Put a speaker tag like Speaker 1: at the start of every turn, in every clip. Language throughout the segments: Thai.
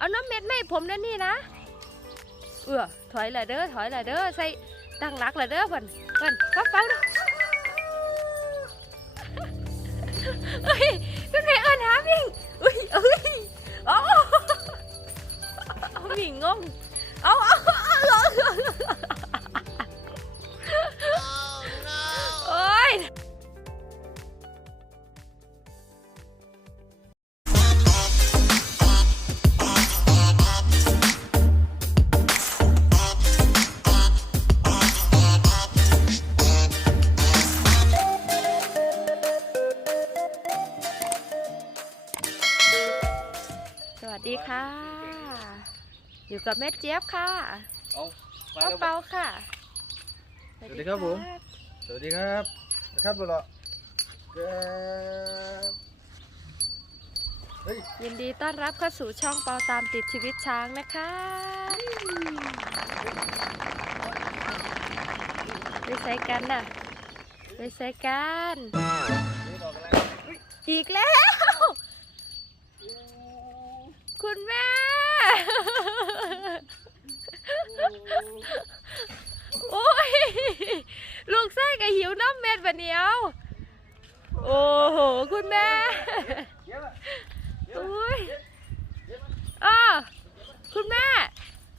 Speaker 1: เอาน้ำเม็ดไม่ผมนั่นนี่นะ เออถอยละเด้อถอยละเด้อใส่ตั้งหลักละเด้อเพิ่นเพิ่นก็เฝ้าเด้อเฮ้ยเป็นไงเอิ้นหามิงอุ้ยเอ้ยเอาเอมิงงง กับแม่เจี๊ยบค่ะ
Speaker 2: เอาไป
Speaker 1: ป้า
Speaker 2: แล้ว
Speaker 1: เปาค่ะ
Speaker 2: สวัสดีครับผม สวัสดีครับนะครับบุรุษครับเฮ้ย
Speaker 1: ยินดีต้อนรับเข้าสู่ช่องเปาตามติดชีวิตช้างนะคะไปใส่กันน่ะไปใส่กัน
Speaker 2: นี่ดอกอะไร
Speaker 1: อีกแล้ว คุณแม่ โอ้ย ลูกไส้กับหิวน้ำเม็ดบะเนียว โอ้โห คุณแม่
Speaker 2: อุ้
Speaker 1: ยอ้าคุณแม่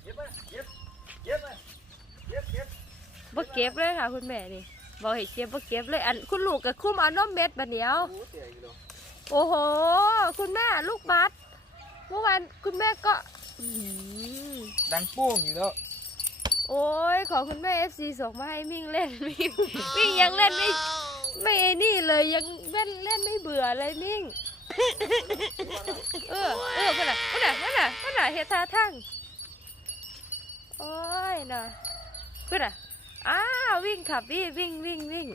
Speaker 2: เย็บอะเก็
Speaker 1: บเลยค่ะคุณแม่นี่บอกให้เก็บบ่เก็บเลย อันคุณลูกกับคุ้มเอาน้ำเม็ดบะเนียว
Speaker 2: โอ้เสียอีกแล้ว
Speaker 1: โอ้โห คุณแม่ลูกบัส เมื่อวานคุณแม่ก็อื้อหือ
Speaker 2: ดังปุ้งอยู่แล้ว
Speaker 1: โอ้ยขอคุณแม่เอฟซีส่งมาให้มิ่งเล่นมิ่งมิ่งยังเล่นไม่ไม่ไอ้นี่เลยยังเล่นเล่นไม่เบื่อเลยมิ่ง เออเออคนน่ะคนน่ะคนน่ะคนน่ะเฮดท่าทั้งโอ้ยน่ะคนน่ะอ้าววิ่งขับวิ่งวิ่งวิ่งวิ่ง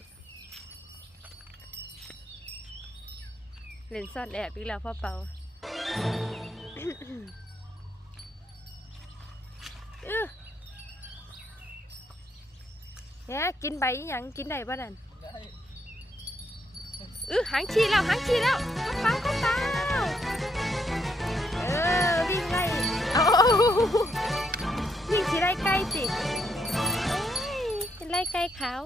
Speaker 1: เล่นซ่อนแอบอีกแล้วพ่อเปา เออเนี่ยกินใบอิหยังกินได้ป่ะนั่นเออหางชีแล้วหางชีแล้วเข้าเปาเข้าเปาเออวิ่งไล่เอาวิ่งชีไล่ไก่สิโอ้ยเป็นไล่ไก่ขาว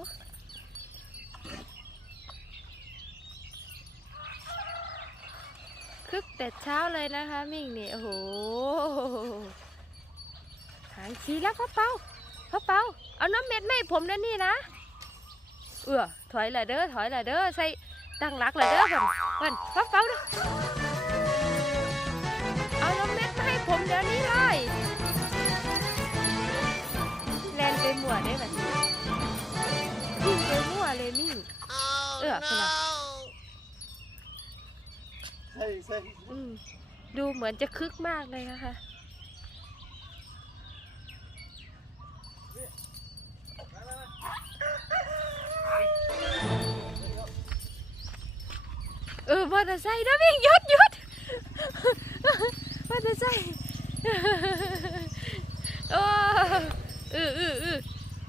Speaker 1: คึกแต่เช้าเลยนะคะ มิ่งนี่โอ้โหหางชีแล้วพ่อเปาพ่อเปาเอาน้ำเม็ดไม่ผมนั่นนี่นะเออถอยละเด้อถอยละเด้อใส่ตั้งหลักละเด้อเพิ่นเพิ่นพ่อเปาเด้อเอาน้ำเม็ดมาให้ผมเดี๋ยวนี้เลยแลนไปมั่วได้แบบนี้วิ่งไปมั่วเลยมิ่งเออคน ละ
Speaker 2: ใช่ใช่
Speaker 1: อืมดูเหมือนจะคึกมากเลยนะคะเออมอเตอร์ไซค์นะวิ่งหยุดหยุดมอเตอร์ไซค์โอ้เออเออเออ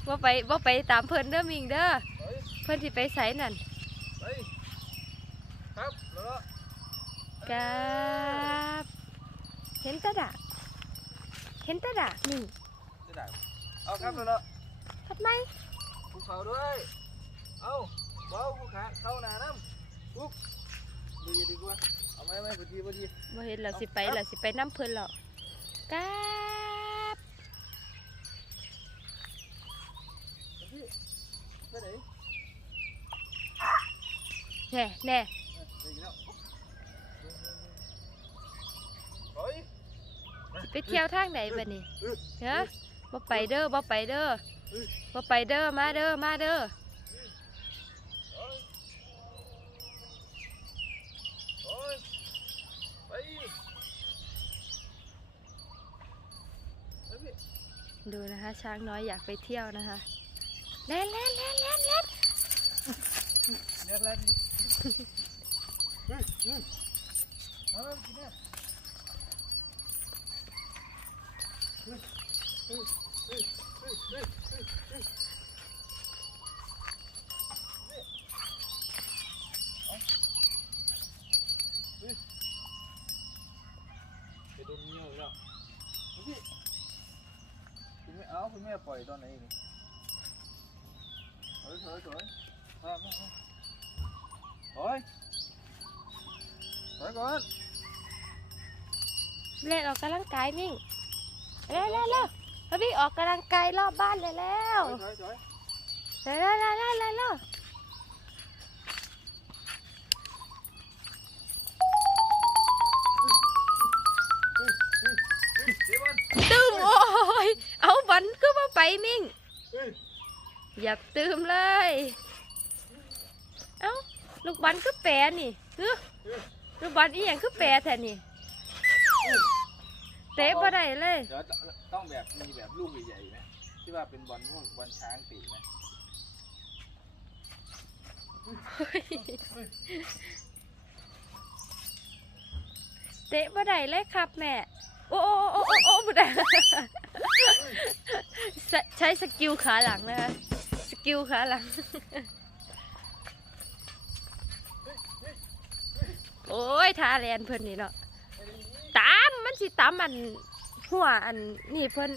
Speaker 1: ว่าไปว่าไปตามเพิ่นเด้อมิงเด้อ
Speaker 2: เฮ้ย
Speaker 1: เพิ่นที่ไปไสนั่น
Speaker 2: เฮ้ยครับแล้วก็
Speaker 1: กับเห็นตาดากเห็นตาดากนี่
Speaker 2: จะได้เอาครับแล้วก็
Speaker 1: ทำไม
Speaker 2: ภูเขาด้วย เอาเบาภูขาเข้าหนาน้ำปุ๊บดีดีกว่า เอาไหมไหมพอดีพอดี
Speaker 1: บ่เห็นเราสิไปเราสิไปน้ำเพิ่นหรอกกับ
Speaker 2: พี่ไปไหน
Speaker 1: แน่แน่
Speaker 2: เฮ้ยแล้วเฮ้ย
Speaker 1: สิ ไปเที่ยวทางไหนบัดนี้
Speaker 2: เออ
Speaker 1: ฮะบ่ไปเด้อบ่ไปเด้อบ่ไปเด้อมาเด้อมาเด้อดูนะคะ ช้างน้อยอยากไปเที่ยวนะคะแล่นแล่นแล่นแล่นแล่น
Speaker 2: เดี๋ยวแล้วดิเฮ้ยเฮ้ยเอาแล้วกินเนี่ยเฮ้ยเฮ้ยเฮ้ยเฮ้ยเฮ้ยเฮ้ยเฮ้ย ไปโดมเงี้ยวแล้วพี่คุณแม่เอาคุณแม่ปล่อยตอนไหนนี่เฮ้ยเฮ้ยเฮ้ยมามามาเฮ้ยเฮ้ยก่อน
Speaker 1: เล่นออกกำลังกายมิ่งเร็วเร็วเร็ว มาวิ่ออกกำลังกายรอบบ้านเลยแล้ว
Speaker 2: เฮ้ยเฮ้ย
Speaker 1: เร็วเร็วเร็วเร็วเร็วเร็ว
Speaker 2: เดี๋ยวมัน
Speaker 1: ตึมโอ้ยเอาบอลก็มาไปมิ่งอย่าตืมเลย เอ้าลูกบอลก็แปรนี่เฮ้ลูกบอลอีหยังก็แปรแท้นี่เตะบ่ได้เลย
Speaker 2: ต้องแบบมีแบบลูกใหญ่ๆนะที่ว่าเป็นบอลพวกบอลช้างตีนะ
Speaker 1: เตะบ่ได้เลยครับแม่ โอ้โอ้โอ้โอ้โอ้บ่ได้ใช้ใช้สกิลขาหลังนะคะ สกิลขาหลัง โอ้ยทาแลนเพิ่นนี่เนาะตามมันสิตามอัน หัวอันนี่เพิ่น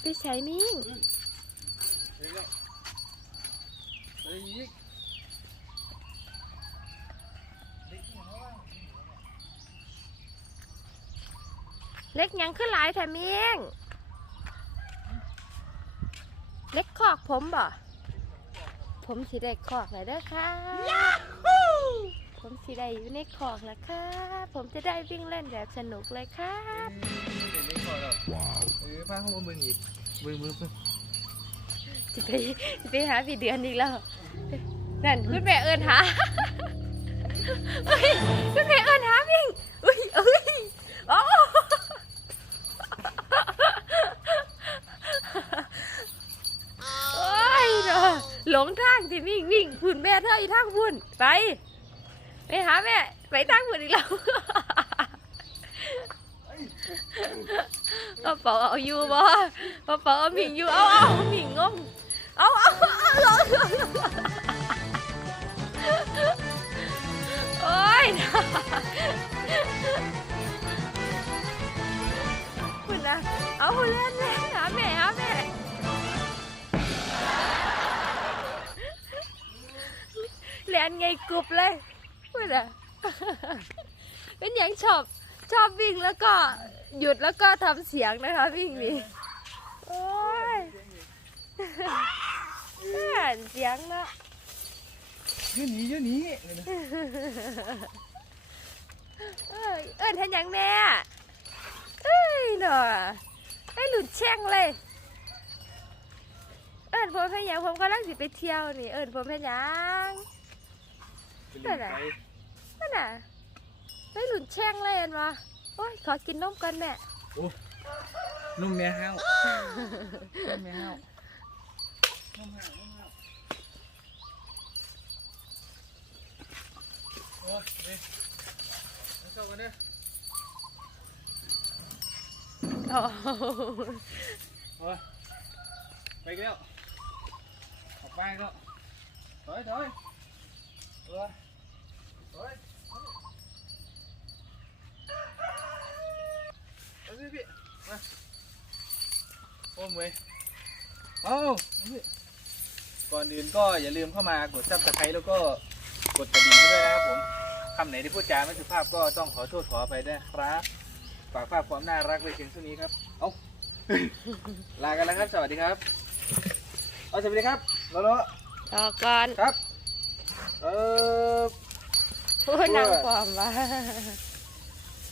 Speaker 1: ไปใช้มิ่ง
Speaker 2: เฮ้ยเฮ้ยยิกเด็กหัวว่าง
Speaker 1: เล็กหยังขึ้นหลายแถมเองเล็กคอกผมบ่ ผมสิได้คอกเลยเด้อค่ะผมสิได้อยู่ในคอกแล้วค่ะ ผมจะได้วิ่งเล่นแบบสนุกเลยค่ะ
Speaker 2: เด็กเล็กพอแล้วว้าวเออพาเข้ามาเบิ่งอีกเบิ่งเบิ่งเบิ่ง
Speaker 1: จะไปจะไปหาพี่เดือนอีกแล้วนั่นคุณแม่เอิญหาเฮ้ยคุณแม่เอิญหาวิ่งอุ้ยอุ้ย หลงทางที่วิ่งวิ่งคุณแม่เธออีทางพุ่นไปไปหาแม่ไปทางพุ่นอีกแล้วกระเป๋าเอาอยู่บ่กระเป๋าเอาหมิงอยู่เอาเอาหมิงงงเอาเอาเอาลงโอ้ย นไงกรุบเลยคุณนะเป็นอย่างชอบชอบวิ่งแล้วก็หยุดแล้วก็ทำเสียงนะคะวิ่งนี่โอ้ยอ่านเสียงเนาะ
Speaker 2: ยืนหนียืนหนีเลยนะ
Speaker 1: เอ้ยเอิ้นทันยังแม่เอ้ยหนอให้หลุดแช่งเลย เอิ้นผมพยังผมกำลังสิไปเที่ยวนี่ เอิ้นผมพยัง
Speaker 2: ไปเล่นไป
Speaker 1: นั่นน่ะให้หลุดแช่งเลยเห็นวะโอ้ยขอกินนมก่อนแม่
Speaker 2: นุ่มแม่ห้าวนุ่มแม่ห้าวนุ่มห้าวนุ่มห้าวโอ้ยนี่มาเข้ากันเด้อ
Speaker 1: โอ้
Speaker 2: โอ้ยไปอีกแล้วออกไปก็ถอยถอยเออถอย เอาสิพี่มาโอ้มเว้ยเอาพี่ก่อนอื่นก็อย่าลืมเข้ามากดซับสไครต์แล้วก็กดกระดิ่งให้ด้วยนะครับผมคำไหนที่พูดจาไม่สุภาพก็ต้องขอโทษขออภัยด้วยครับฝากภาพความน่ารักไว้เพียงเท่านี้ครับ เอาลากันแล้วครับ สวัสดีครับ เอาสวัสดีครับโลโล
Speaker 1: รอก่อน
Speaker 2: ครับ เออ
Speaker 1: พูดนางความว่า